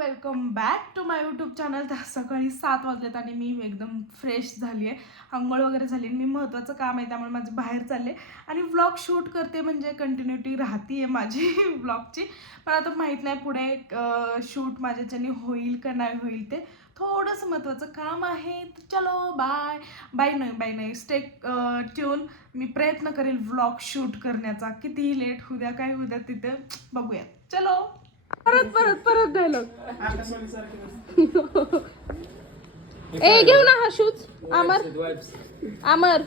Welcome back to my YouTube channel. तर सकाळी सात वाजलेत आणि मी एकदम फ्रेश झाली आहे आंघोळ वगैरे झाली आणि मी महत्त्वाचं काम आहे त्यामुळे माझं बाहेर चालले आणि व्लॉग शूट करते म्हणजे कंटिन्युटी राहती आहे माझी व्लॉगची पण आता माहीत नाही पुढे शूट माझ्याच्याने होईल का नाही होईल ते. थोडंसं महत्त्वाचं काम आहे. तर चलो बाय बाय नाही बाय नाही. स्टेक ट्यून मी प्रयत्न करेल व्लॉग शूट करण्याचा. कितीही लेट होऊ द्या काय होऊ द्या बघूया. चलो! परत परत परत डायलॉग ए घेऊ ना हा शूज. अमर अमर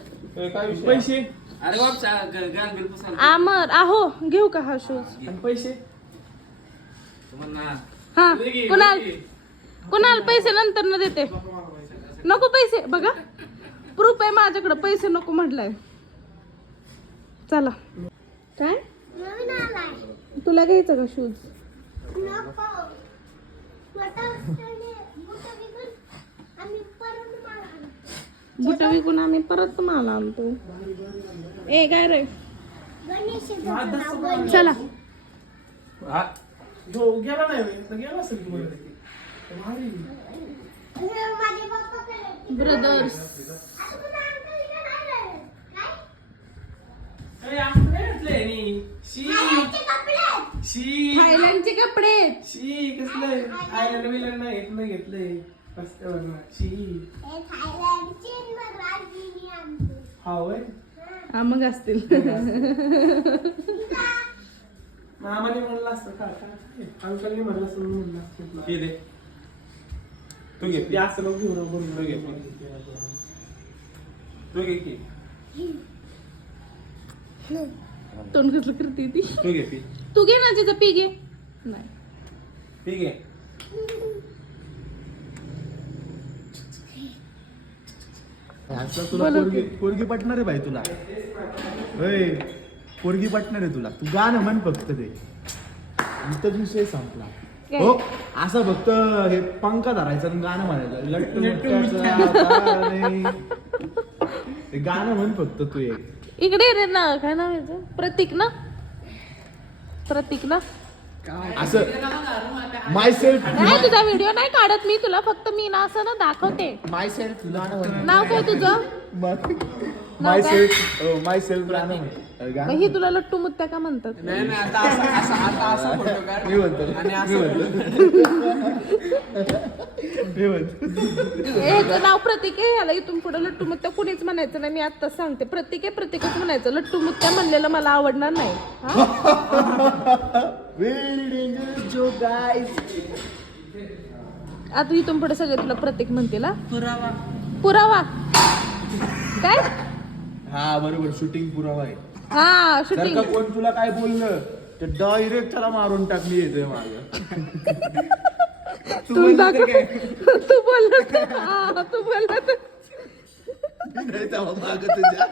पैसे? अरे बाप गाल बिल पुसाल अमर आहो घेऊ का हा शूज? पैसे? हा कुणाल कुणाल पैसे नंतर न देते. नको पैसे बघा. प्रूफ आहे माझ्याकडे पैसे नको म्हटलंय. चला. काय? तुला घ्यायचं का शूज? बुट विकून आम्ही परत माल आणतो. ए काय रे? चला. ब्रदर्स? शी. शी. थायलंडचे कपडे. आहेत. शी कसलंय आयलंड बिलंड नाही घेतलं. घेतलंय रस्त्यावरनं. शी. हा हा मग असतील. मामाने म्हणलं असतं का अंकलने म्हणलं असतं म्हणून म्हणलं असतं. हे दे. तू घे. ते असं नको घेऊ नको तू घे. तू घे की. तोंड कसलं करते ती? तू घे पी तू घे ना तिचं पी घे. नाही. पी घे. ह्याचा तुला बोला पोरगी पोरगी पटणार आहे भाई तुला. होय. पोरगी पटणार आहे तुला. तू गाणं म्हण फक्त ते. इथं विषय संपला. काय? हो असं फक्त हे पंखा धरायचं आणि गाणं म्हणायचं. लट्टू नाही. ते गाणं म्हण फक्त तू एक. इकडे रे ना. काय नाव याचं? प्रतीक ना? प्रतीक ना. असं माय सेल्फ नाही तुझा व्हिडिओ नाही काढत मी तुला फक्त मी ना असं ना दाखवते. माय सेल्फ नाव काय तुझं? माय? सेल्फ माय सेल्फ मग गाणं ही तुला लट्टू मुत्त्या का म्हणतात? नाही नाही आता असं असं आता असं फोटो काढ मी म्हणतो. आणि मी असं म्हणतो. मी म्हणतो. नाव प्रतीक आहे ह्याला इथून पुढे लट्टू मुत्त्या कुणीच म्हणायचं नाही मी आत्ताच सांगते. प्रतीक आहे प्रतीकच म्हणायचं. लट्टू मुत्त्या म्हणलेलं मला आवडणार नाही. हा? व्हेरी डेंजरस जो गाईज आता इथून पुढे सगळे तुला प्रतीक म्हणतील हा? पुरावा. पुरावा. काय? हा बरोबर. शूटिंग पुरावा आहे. हा जर शूटिंग का कोण तुला काय बोललं तर डायरेक्ट त्याला मारून टाकली येते माग. तू दाखव. तू बोलला तर- हा, तू बोलला तर माग तुझ्या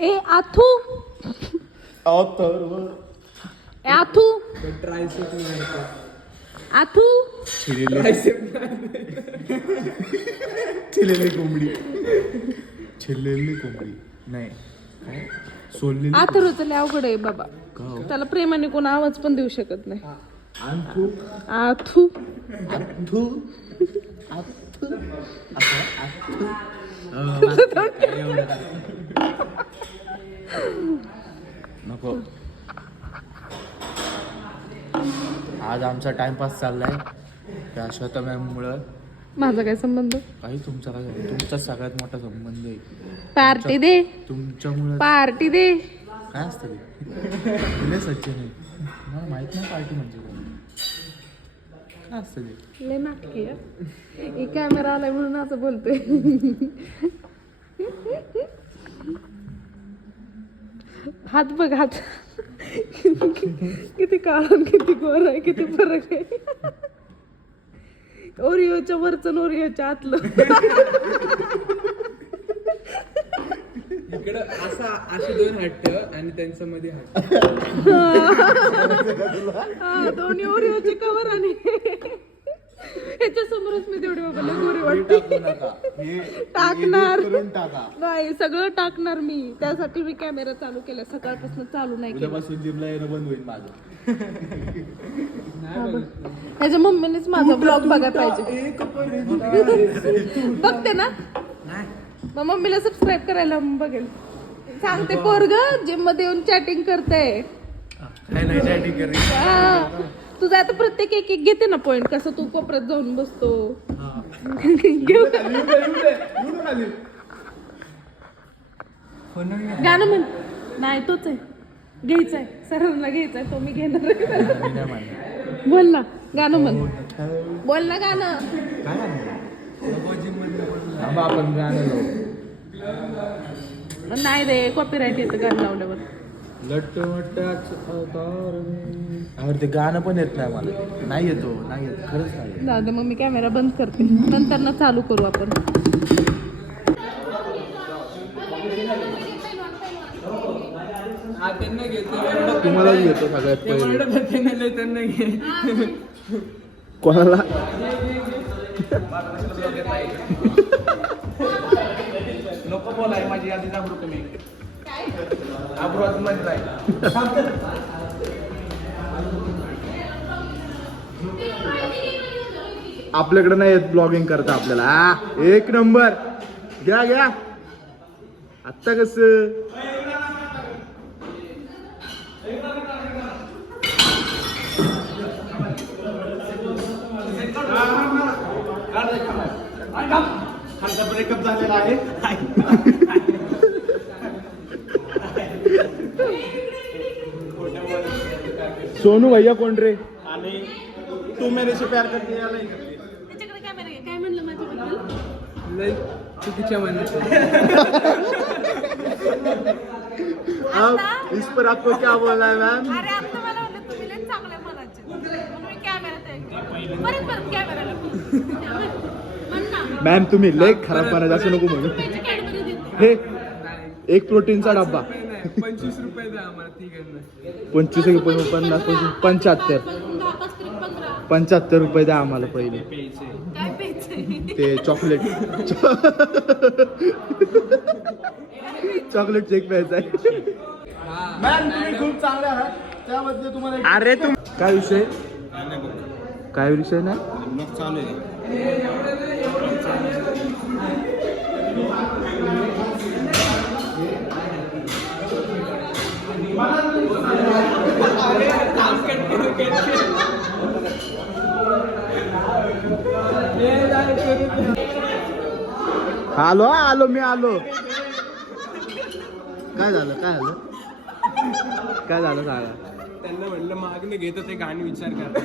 ए आथू. अथर्व. ए आथू. ट्रायसेप आथू. कोंबडी. छिलेली कोंबडी. नाही. काय? सोललेली आथरूचं लय अवघड आहे बाबा. का हो? त्याला प्रेमाने कोण आवाज पण देऊ शकत नाही. आणखू आथू. असं अं, एवढं काय? नको. आज आमचा टाइमपास चाललाय. त्या श्वेता मॅममुळं माझा काय संबंध? काही तुमचा काय? तुमचा सगळ्यात मोठा संबंध आहे. पार्टी दे. तुमच्यामुळं पार्टी दे. काय असतं ते? तुला सच्चे नाही. मला माहीत नाही पार्टी म्हणजे काय. काय असतं ते? लय नाटकी आहे. कॅमेरा आलाय म्हणून असं बोलतोय. हात बघ हात. किती काळा किती गोर आहे किती फरक आहे. ओरिओच्या वरचं आणि ओरिओच्या आतलं. इकडं असा असे दोन हट्ट आणि त्यांच्या मध्ये हट्ट. हा, दोन्ही ओरिओचे कवर आणि त्याच्या समोरच मी तेवढी गोरी वाटते. टाकू नका. हे टाकणार. edit करून टाका. नाही सगळं टाकणार मी. त्यासाठी मी कॅमेरा चालू केला. सकाळपासून चालू नाही केला. उद्यापासून जिमला येणं बंद होईल माझं. त्याच्या मम्मीनेच माझा ब्लॉग बघायला पाहिजे. बघते ना. मग मम्मीला सबस्क्राईब करायला बघेल. सांगते पोरग जिममध्ये येऊन चॅटिंग करते. तुझा आता प्रत्येक एक एक घेते ना पॉइंट कसं तू कोपऱ्यात जाऊन बसतो. घेऊ. गाणं म्हण. नाही तोच आहे. घ्यायचा आहे. सरांना घ्यायचा आहे तो मी घेणार. बोल ना गाणं म्हण बोल ना गाणं? थांबा, आपण गाणं लावू. नाही रे कॉपीराईट येतं गाणं लावल्यावर लटमटाचं अवतार मी. अरे ते गाणं पण येत नाही मला नाही येतो नाही येत खरंच नाही येत. जाऊ दे मग मी कॅमेरा बंद करते नंतर ना चालू करू आपण त्यांना घेतो. तुम्हालाच सगळ्यात पहिले. त्यांना घे कोणाला? नको बोलाय माझी यादी तुम्ही. अब्रोजमध्ये राहील आपल्याकडे नाही येत ब्लॉगिंग करता आपल्याला. एक नंबर. घ्या घ्या. आत्ता कस? खालचा ब्रेकअप झालेला आहे सोनू भैया कोण रे? आणि तू मेरे से प्यार करते या नहीं करते. त्याच्याकडे कॅमेरा काय म्हणलं माझ्याबद्दल? लय चुकीच्या मनात अब इस पर आपको क्या बोलना है मैम अरे आता मला म्हणलं तुम्ही लय चांगल्या मनाचे म्हणून मी कॅमेरा परत परत कॅमेरा म्हण ना मॅम तुम्ही लय खराब बनायचं असं नको म्हणू. हे एक प्रोटीनचा डब्बा. रुपये पंचवीस रुपये द्या आम्हाला तिघांना. पंचवीस एक पण पन्नास पंच्याहत्तर. पंच्याहत्तर रुपये द्या आम्हाला पहिले. ते चॉकलेट चॉकलेट चेक प्यायचा आहे. मॅम तुम्ही खूप चांगले आहात. त्याबद्दल तुम्हाला अरे तुम काय विषय? काय विषय नाही चालू आहे. आलो हा, आलो मी आलो. काय झालं काय झालं? काय झालं सांगा त्यांना म्हणलं मागणं घेतो ते गाणी विचार कर.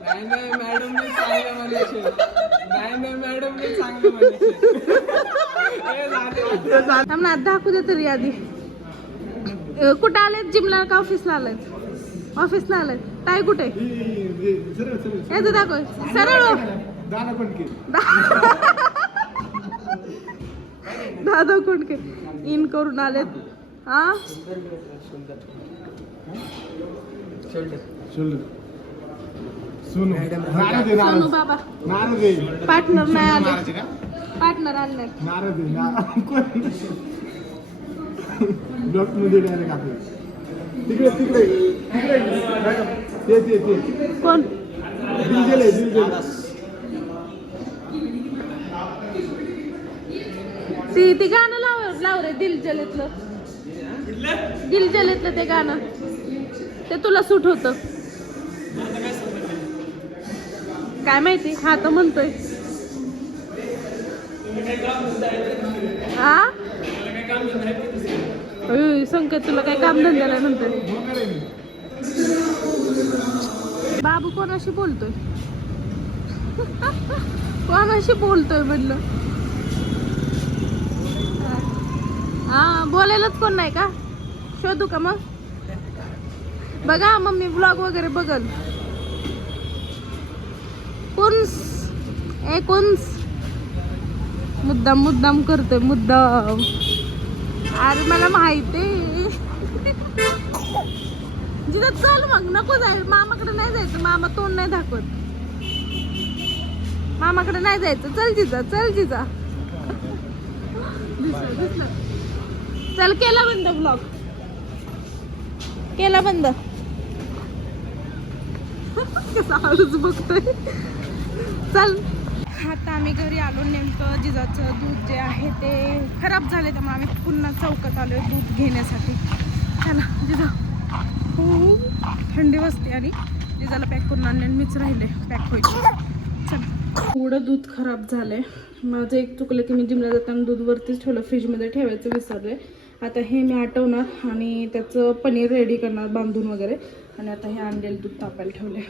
नाही नाही मॅडम नाही चांगलं म्हणायचे. नाही नाही मॅडम नाही चांगलं म्हणायचे. झालं. थांब ना दाखवू दे तरी आधी. अ, कुठं आलेत? जिमला का ऑफिसला आलेत? ऑफिसला आलेत. ताई कुठे? याचं दाखव. सरळ हो. दादा कोणके? इन करून आलेत. हा सुनू बाबा पार्टनर नाही आले पार्टनर आपलं तिकडे तिकडे तिकडे ते ते ते कोण ती ती गाणं लाव लाव रे दिल जलेतलं दिल जलेतलं ते गाणं. ते तुला सूट होत. काय माहिती? हा तर म्हणतोय. हा? संकेत तुला काय काम धंद्याला म्हणतोय. बाबू कोणाशी बोलतोय? कोणाशी बोलतोय म्हणलं हा बोलायलाच कोण नाही का? शोधू का मग? बघा मम्मी ब्लॉग वगैरे बघल. कुंस ए कुंस मुद्दाम मुद्दाम करतोय मुद्दाम. अरे मला माहिती. जिथं चल मग नको जाय. मामाकडे नाही जायचं. मामा तोंड नाही दाखवत. मामाकडे नाही जायचं. चल जिजा चल जिजा. दिसलं दिसलं. चल केला बंद ब्लॉग केला बंद. बघतोय. चल. आता आम्ही घरी आलो नेमकं जिजाचं दूध जे आहे ते खराब झाले त्यामुळे आम्ही पुन्हा चौकात आलोय दूध घेण्यासाठी. चला जिजा. हो थंडी वाजते आणि जिजाला पॅक करून आणले आणि मीच राहिले पॅक व्हायचे चल. थोडं दूध खराब झालंय. माझं एक चुकलं की मी जिमला जाताना दूध वरतीच ठेवलं फ्रीजमध्ये ठेवायचं विसरले. आता हे मी आटवणार आणि त्याचं पनीर रेडी करणार बांधून वगैरे. आणि आता हे आणलेलं दूध तापायला ठेवले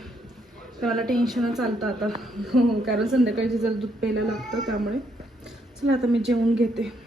तर मला टेन्शनच चालतं आता. कारण संध्याकाळची जर दूध प्यायला लागतं त्यामुळे. चला आता मी जेवून घेते.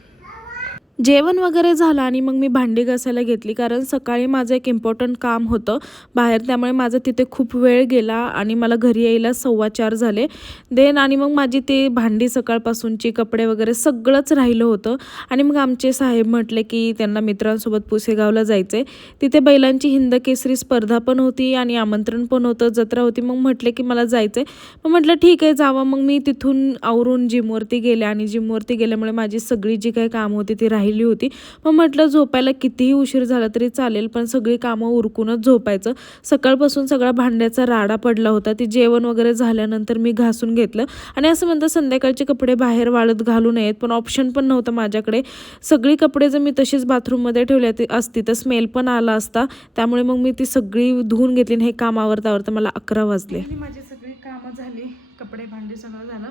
जेवण वगैरे झालं आणि मग मी भांडी घासायला घेतली कारण सकाळी माझं एक इम्पॉर्टंट काम होतं. बाहेर त्यामुळे माझं तिथे खूप वेळ गेला आणि मला घरी यायला सव्वा चार झाले. देन आणि मग माझी ते भांडी सकाळपासूनची कपडे वगैरे सगळंच राहिलं होतं. आणि मग आमचे साहेब म्हटले की त्यांना मित्रांसोबत पुसेगावला जायचं आहे तिथे बैलांची हिंद केसरी स्पर्धा पण होती आणि आमंत्रण पण होतं जत्रा होती. मग म्हटले की मला जायचं आहे मग म्हटलं ठीक आहे जावं. मग मी तिथून आवरून जिमवरती गेले आणि जिमवरती गेल्यामुळे माझी सगळी जी काही कामं होती ती राहिली. होती. मग म्हटलं झोपायला कितीही उशीर झाला तरी चालेल पण सगळी कामं उरकूनच झोपायचं. सकाळपासून सगळा भांड्याचा राडा पडला होता. ती जेवण वगैरे झाल्यानंतर मी घासून घेतलं. आणि असं म्हणतं संध्याकाळचे कपडे बाहेर वाळत घालू नयेत पण ऑप्शन पण नव्हतं माझ्याकडे. सगळी कपडे जर मी तशीच बाथरूममध्ये ठेवली ती- असती तर स्मेल पण आला असता. त्यामुळे मग मी ती सगळी धुवून घेतली आणि हे काम आवरता आवरता मला अकरा वाजले. माझी सगळी कामं झाली. कपडे भांडे सगळं झालं.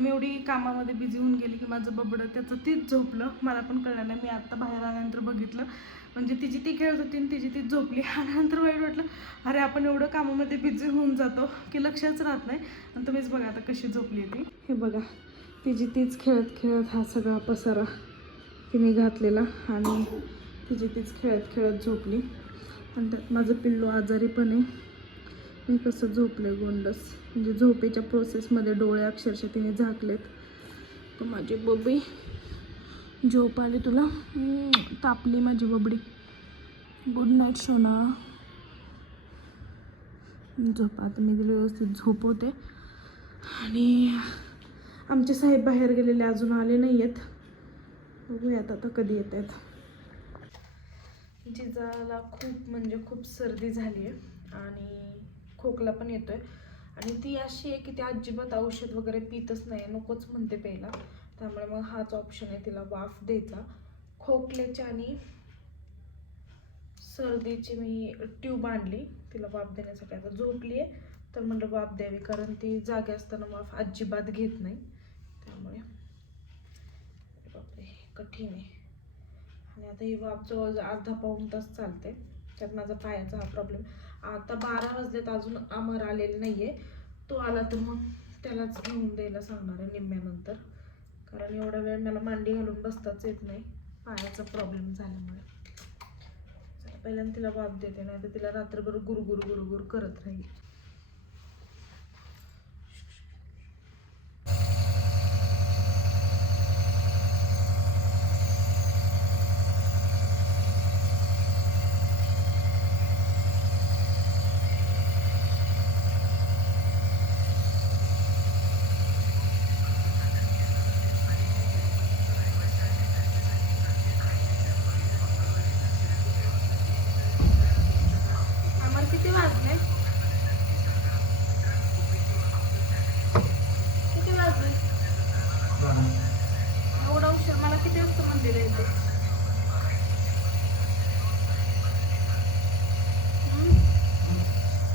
मी एवढी कामामध्ये बिझी होऊन गेली की माझं बबडं त्याचं तीच झोपलं. मला पण कळलं नाही. मी आत्ता बाहेर आल्यानंतर बघितलं. म्हणजे तिची ती खेळत होती आणि तिची तीच झोपली. आणि नंतर वाईट वाटलं अरे आपण एवढं कामामध्ये बिझी होऊन जातो की लक्षच राहत नाही. आणि तुम्हीच बघा आता कशी झोपली ती. हे बघा तिची तीच खेळत खेळत हा सगळा पसारा तिने घातलेला आणि तिची तीच खेळत खेळत झोपली. आणि त्यात माझं पिल्लू आजारी पण आहे. मी कसं झोपले गोंडस. म्हणजे झोपेच्या प्रोसेसमध्ये डोळे अक्षरशः तिने झाकलेत. तर माझी बबी झोप आली तुला? तापली माझी बबडी. गुड नाईट सोना. झोप आता मी तिला व्यवस्थित झोपवते. आणि आमचे साहेब बाहेर गेलेले अजून आले नाही आहेत बघूयात आता कधी येत आहेत जिजाला खूप म्हणजे खूप सर्दी झाली आहे आणि खोकला पण येतोय. आणि ती अशी आहे की ती अजिबात औषध वगैरे पितच नाही नकोच म्हणते पहिला. त्यामुळे मग हाच ऑप्शन आहे तिला वाफ द्यायचा. खोकल्याची आणि सर्दीची मी ट्यूब आणली तिला वाफ देण्यासाठी. आता झोपली आहे तर म्हणलं वाफ द्यावी कारण ती जागे असताना वाफ अजिबात घेत नाही. त्यामुळे बापरे कठीण आहे. आणि आता ही वाफ जवळजवळ अर्धा पाऊण तास चालते. त्यात माझा पायाचा हा प्रॉब्लेम आता बारा वाजलेत अजून अमर आलेला नाहीये. तो आला तर मग त्यालाच घेऊन द्यायला सांगणार आहे निम्म्यानंतर. कारण एवढा वेळ मला मांडी घालून बसताच येत नाही. पायाचा प्रॉब्लेम झाल्यामुळे. पहिल्यांदा तिला बाब देते नाही तर तिला रात्रभर गुरगुर गुरगुर करत राहील अमर किती वाजले किती वाजले एवढा उशीर मला किती वाजता मंदिर येते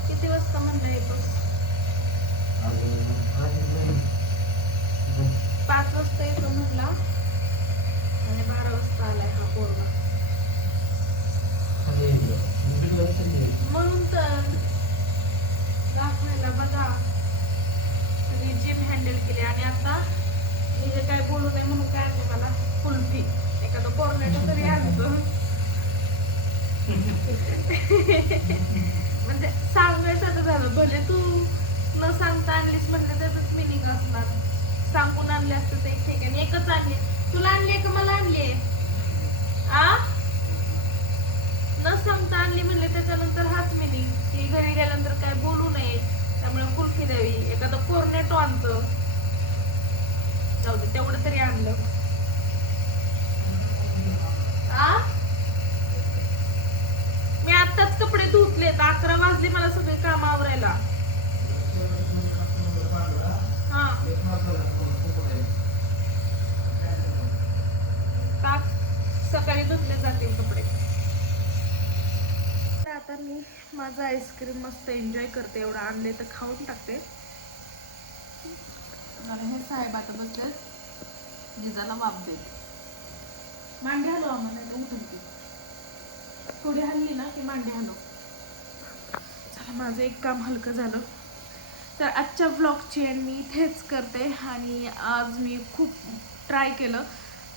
किती वाजता म्हणलं येतो पाच वाजता येतो म्हणला आणि बारा वाजता आलाय हा पोरगा म्हणून तर दाखवायला बघा सगळी जिम हँडल केले आणि आता मी जे काय बोलू नये म्हणून काय आणले मला कुल्फी एखादं कॉर्नेटो तरी आणतो म्हणजे सांगायचं झालं भले तू न सांगता आणलीस म्हणलं त्याचंच मिनिंग असणार. सांगून आणले असतं ते एक ठिकाणी. एकच आणली. तुला आणली का मला आणली आ? न सांगता आणली म्हणले त्याच्यानंतर हाच मिनिंग की घरी गेल्यानंतर काय बोलू नये. त्यामुळे कुल्फी द्यावी एखादं कोर्नेटो आणतं. जाऊ दे तेवढं तरी आणलं. आ? मी आत्ताच कपडे धुतलेत अकरा वाजले मला सगळे काम आवरायला. हा. सकाळी धुतले जातील कपडे. मी माझं आईस्क्रीम मस्त एन्जॉय करते एवढं आणले तर खाऊन टाकते. आणि हे साहेब आता बसले जिजाला वाप देत मांडी हलव आम्हाला उठून ती थोडी हल्ली ना की मांडी हलव. चला माझं एक काम हलकं झालं. तर आजच्या ब्लॉगची एंड मी इथेच करते आणि आज मी खूप ट्राय केलं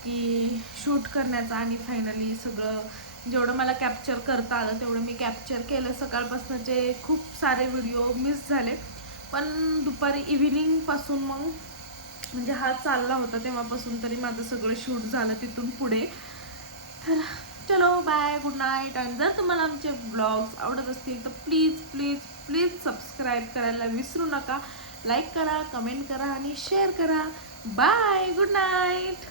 की शूट करण्याचं आणि फायनली सगळं जेवढं मला कॅप्चर करता आलं तेवढं मी कॅप्चर केलं. सकाळपासूनचे खूप सारे व्हिडिओ मिस झाले. पण दुपारी इव्हिनिंगपासून मग म्हणजे हा चालला होता तेव्हापासून तरी माझं सगळं शूट झालं तिथून पुढे. तर चलो बाय गुड नाईट आणि जर तुम्हाला आमचे ब्लॉग्स आवडत असतील तर प्लीज प्लीज प्लीज सबस्क्राईब करायला विसरू नका. लाईक करा कमेंट करा आणि शेअर करा. Bye good night